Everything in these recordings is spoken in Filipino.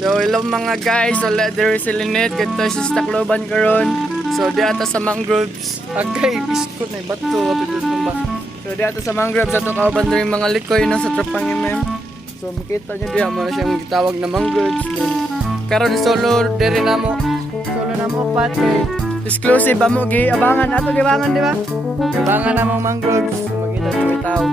So hello mga guys, so there is Lynette, kito si Tacloban karon. So di ata sa mangroves, agay biskot na bato kapit ba. So di ata sa mangroves ato kauban diri mga likoy no sa tropang MM. So makita niyo diha mo na siyang gitawag na mangroves din. Karon solo diri namo pati. Exclusive amo gi abangan ato gibangan di ba? Abangan na mga mangroves. So, makita niyo tao.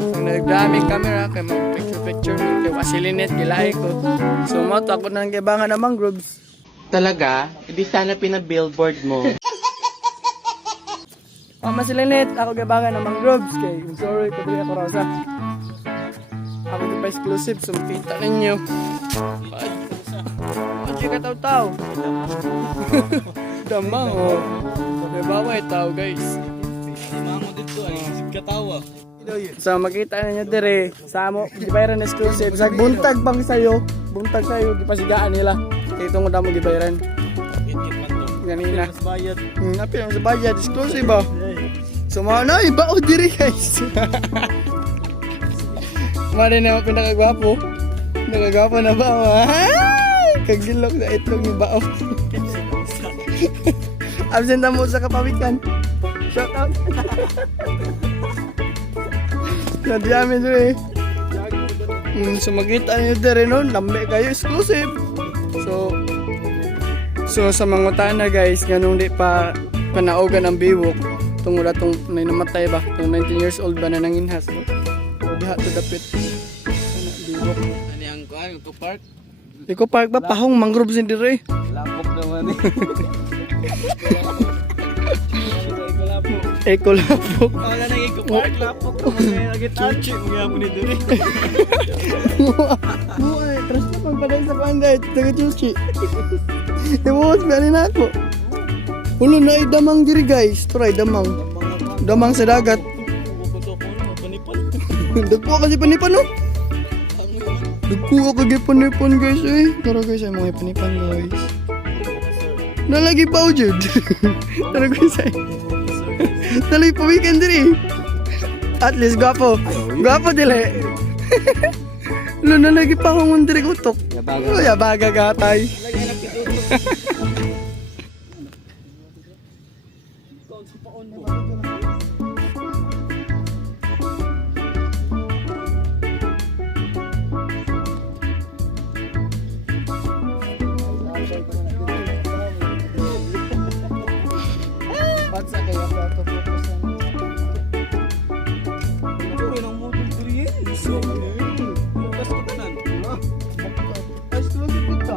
Kung nagdami camera kay mag picture kay Wasilinet gilay ko. So mo to ako nang gibangan na mangroves. Talaga? Hindi sana pina-billboard mo. Masilinet ako gibangan na mangroves kay sorry ko dili ako rosa. Ako di pa exclusive so makita ninyo. Ano ka taw-taw? Damang oh. Baway tao guys. Mango dito ay katawa. So makita ninyo dire sa amo gibayaran exclusive sa buntag pang sayo. Buntag sayo gipasigaan nila. Kay tungod mo gibayaran. Ganina. Bayad. Api ang sa bayad exclusive ba? So mao na iba o dire guys. Mare na pinakagwapo. Nakagwapo na ba? Ay! Kagilok na itlog ni Bao. Absent na mo sa kapawikan. Shout out. Nadiyamin dito eh. So makita nyo dito rin nun. Lambi kayo exclusive. So sa mga tana guys. Ganun di pa panaugan ang biwok. Tungod atong namatay ba. Itong 19 years old ba na nanginhas. So diha to dapit. Biwok. Ano yung kuan ko park? Iko park ba? Pahong mangroves din dito eh. Lapok naman eh. Eko lapok. Wala nang iko park lapok naman lagi chuchi mga mo ni diri. Buhay, trust na pagpaday sa panday. Taga chuchi. Ibuhos ba rin ako? Ulo na damang diri guys. Try damang. Damang sa dagat. Bubuto ko no panipon. Dagko kasi panipan no? Dagko ka panipan guys eh. Tara guys ay mga panipan guys. Nalagi pa o jud. Tara guys ay. Nalagi pa weekend diri. At least gwapo. Gwapo dili. Lo nalagi pa akong diri kutok. Yabaga gatay. Pagsa kayo pa to focus na. Ito lang mo diri eh. So, bukas ko tanan. Exclusive dito.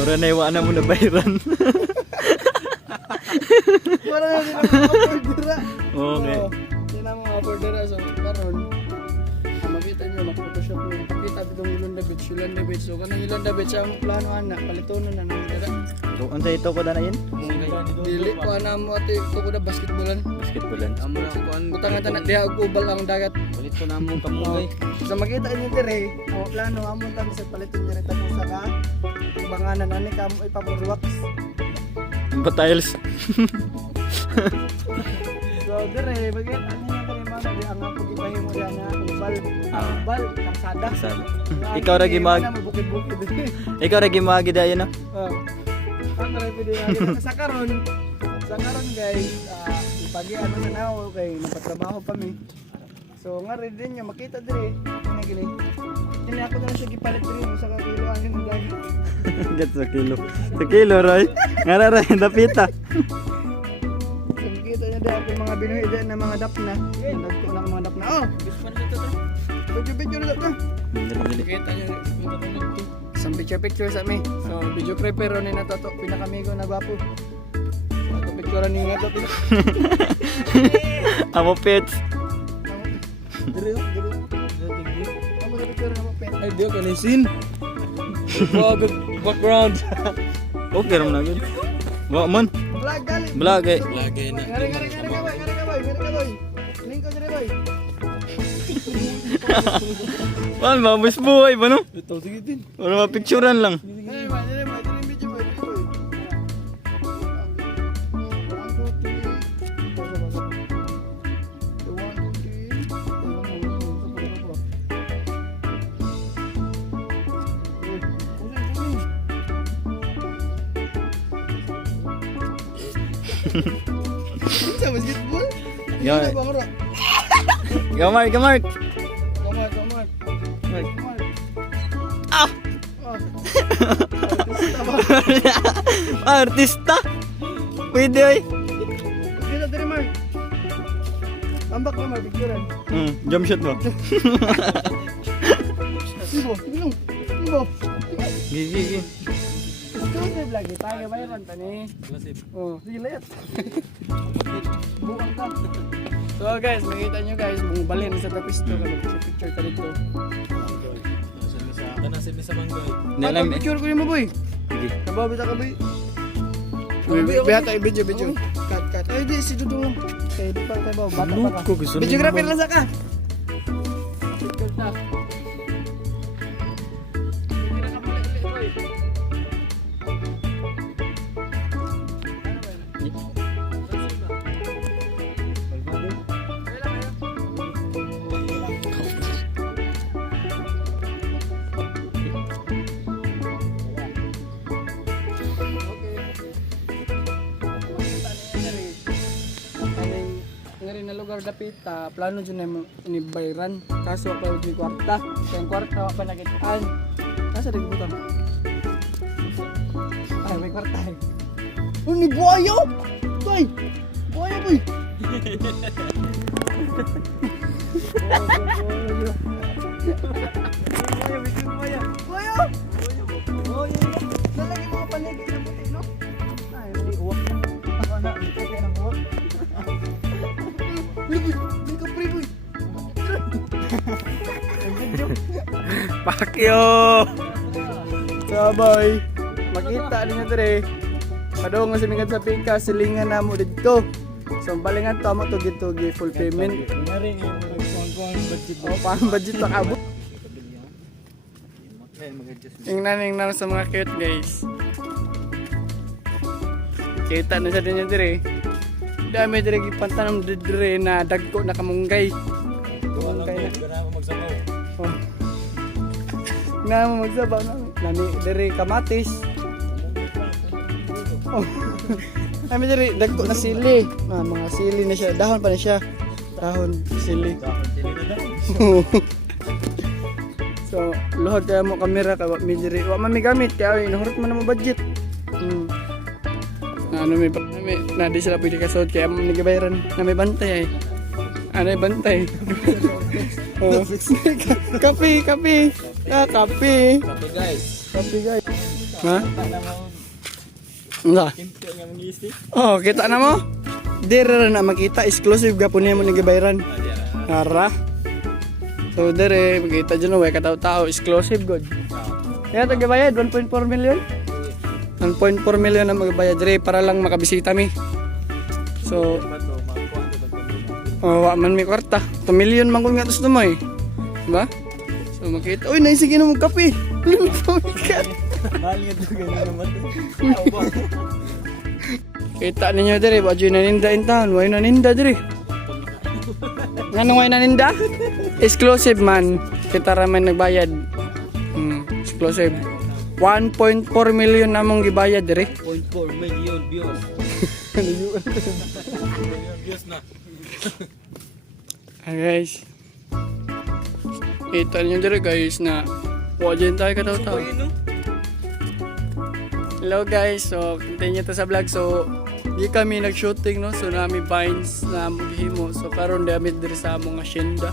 Mura na iwa na mo na bayaran. Wala na din ang mga ordera. Okay. Yan ang mga ordera. So, karon makita nyo, mag-photoshop nyo. Pakita itong Yolanda Beach. Yolanda Beach. So, kanang Yolanda Beach ang plano na. Palitono na ng ordera. So, unsay ito ko na yun? Dili ko na mo ati ito ko na basketballan. Basketballan. Amo na ko ang butangan tanan diha og ubal ang dagat. Palit ko na mo kamugay. So makita niyo dire, ang plano amo ta sa paliton niya ta sa ka. Banganan ani ka mo ipapurwax. Ba tiles? So dire, bagay ano na dire man di ang ako gipahimo diha na ubal. Ubal kalsada. Ikaw ra gimag. Bukid-bukid. Ikaw ra gimagi dayon no? Oh. Ang tara pwede sa karon. Sa karon guys, ipagi ano na nawo kay napatrabaho pa mi. So nga rin din niya makita dire. Kini gini. Kini ako na siya gipalit dire mo sa kilo ang yung dagay. Get sa kilo. Sa kilo Roy. Ngara ra dapita. So makita niya dahil yung mga binuhi dyan na mga dapna. Nagko na mga dapna. Oh! Video na dapna. Makita niyo. Isang picture sa amin. So video prepare ni na to. Pinakamigo na gwapo. Ako picture ni nga to. Amo pets. Dire. Amo sa picture na mo pen. Ay, diyo ka nisin. Background. Okay ram na gud. Wa man. Vlog gali. Vlog eh. Ngari ka boy. Link ko dire boy. Man, mabis buhay ba no? Ito, sige din. Wala mapicturan lang. Ay, madali, madali, medyo, madali. Sa basketball? Gamay. Bangura. Gamay, gamay. Kamar, kamar. Kamar. Artista. Pwede ay. Dito, dito, Mark. Tambak na, Mark. Picturean. Jump shot mo. Ibo, ilong. Ibo. Gigi. Exclusive lagi. Tayo ba yun? Tani? Oh, sige, layat. Bukan ka. So guys, makita nyo guys, bumbalin sa tapisto. Picture ka dito. Kanasip ni sa manggoy. Nalam. Picture ko yung boy. Sige. Kababi ta ka, boy. Bihata i-video, video. Cut, cut. Ay, di, si Dudong. Kaya di pa tayo ba? Bata pa ka. Videographer lang sa ka. Picture na. Ngari na lugar dapit plano dyan na ini bayran kaso pa di kwarta kaya kwarta wa pa nagitaan kaso di ko ay may kwarta ni buayo boy buayo boy buayo lalagi mga panigay na puti no ay hindi uwak ako na hindi kaya ng uwak. Pakyo. Sabay. Makita ninyo dire. Kadong nga simingad sa pingka silingan namo didto. So balingan to mo to gito gi full payment. Ngari nga kuang budget. O pang budget pa abot. Ingnan sa mga cute guys. Kita na sa dinyo dire. Dami dire gipantanom dire na dagko na kamunggay. Kamunggay na. Gana ako magsabaw. Oh. Na mo magsabaw na. Nani dire kamatis. Oh. Dami dire dagko na sili. Mga sili na siya. Dahon pa na siya. Dahon sili. So, luhod kaya mo kamera ka mi dire. Wa man mi gamit kaya inuhurot man mo budget. Ano na di sila pwede kasod kaya mo nagibayaran na may bantay ay. Ano yung bantay? Oh. Kape, kape. Ah, kape. Kape guys. Kape guys. Ha? Nga. Oh, kita na mo? Dire na makita exclusive gapon niya mo nagibayaran. Ara. So dire makita dyan way kataw-tao exclusive god. Kaya tagibayad 1.4 million. 1.4 million na magbayad dire para lang makabisita mi. So, wa man mi kwarta. 2 million man kung gatos mo eh. Diba? So makita, uy naisige na mong kape. Ano pa mikat? Mahal nga ito ganyan naman. Kita ninyo dire, ba dyan naninda in town. Way naninda dire. Nga way naninda? Exclusive man. Kita raman nagbayad. Exclusive. 1.4 million namong gibayad dire. 0.4 million views. Million views na. Guys. Kita niyo dire guys na wajen tayo kataw-taw. Hello guys, so continue to sa vlog. So di kami nag-shooting no, so nami vines na maghimo. So karon damit dire sa among asyenda.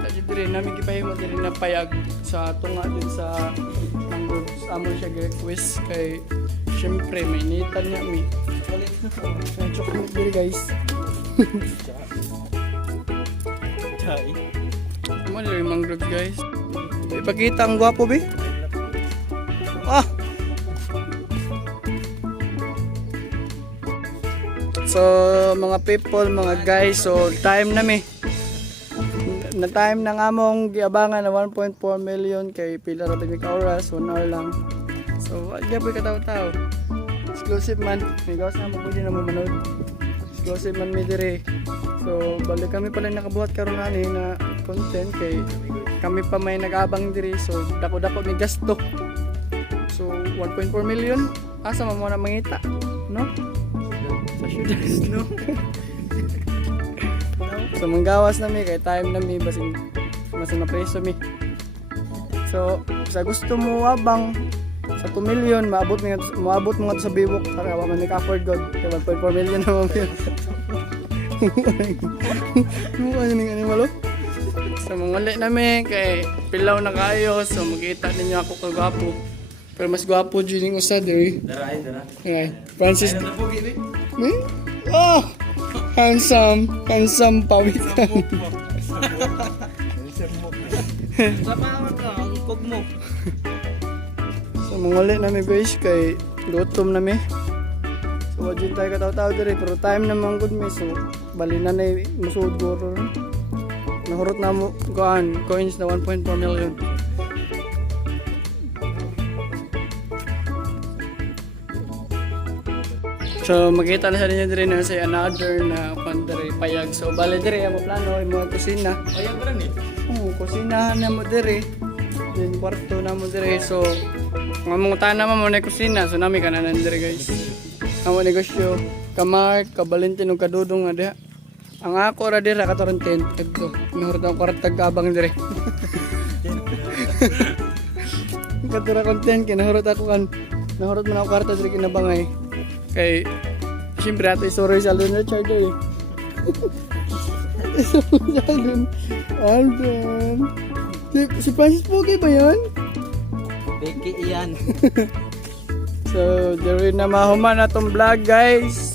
Tadi dire nami gipahimo dire na payag sa tunga din sa manggod amo siya request kay syempre may initan niya mi. Chocolate dire guys. Chai. Ano yung mangrove guys? Ipakita ang gwapo be. Ah! So mga people, mga guys, so time na mi. na time na nga mong giabangan na 1.4 million kay pila ra mi ka oras, 1 hour lang. So, gabi ka tao-tao. Exclusive man, may gawas na mo pwede na mo manood. Exclusive man mi dire. So, balik kami pala nakabuhat karon ani na content kay kami pa may nag-abang dire. So, dako-dako mi gasto. So, 1.4 million asa man mo na mangita, no? Sa syudad, no? So, manggawas na mi kay time na mi basin na preso mi. So, sa gusto mo abang sa 2 million maabot mo nga to sa bibok para wa man afford god. 1.4 million na mo yun. Ano ning animal? So, manguli nami kay pilaw na kayo. So, makita ninyo ako kagwapo. Pero mas gwapo dyan yung usa diri. Dara. Okay. Francis. Ay, napogi, be. Oh! Handsome pawikan. Sama ka, ang kog mo. So manguli na mi guys kay gutom na mi. So wajin tayo kataw-taw diri pero time na man gud mi so bali na nay musud guro. Nahurot na mo coins na 1.4 million. So makita na sa ninyo diri na say another na pandere payag. So bali diri ang plano ay mga kusina. Ayag ba ni? Kusinahan na mo diri. Then kwarto na mo diri. So ngamong tanan mo na kusina. So nami kananan diri guys. Amo negosyo kamar kabalintin ug kadudong nga diha. Ang ako ra diri ka tent ito. Nahurot ang kwarta abang diri. Katura content kinahurot ako kan. Nahurot man ako kwarta diri kinabangay. Kay siyempre ato isoroy sa Alden Richard eh. Alden. Si Francis Pogi ba yan? Becky iyan. So, there na mahuman na tong vlog guys.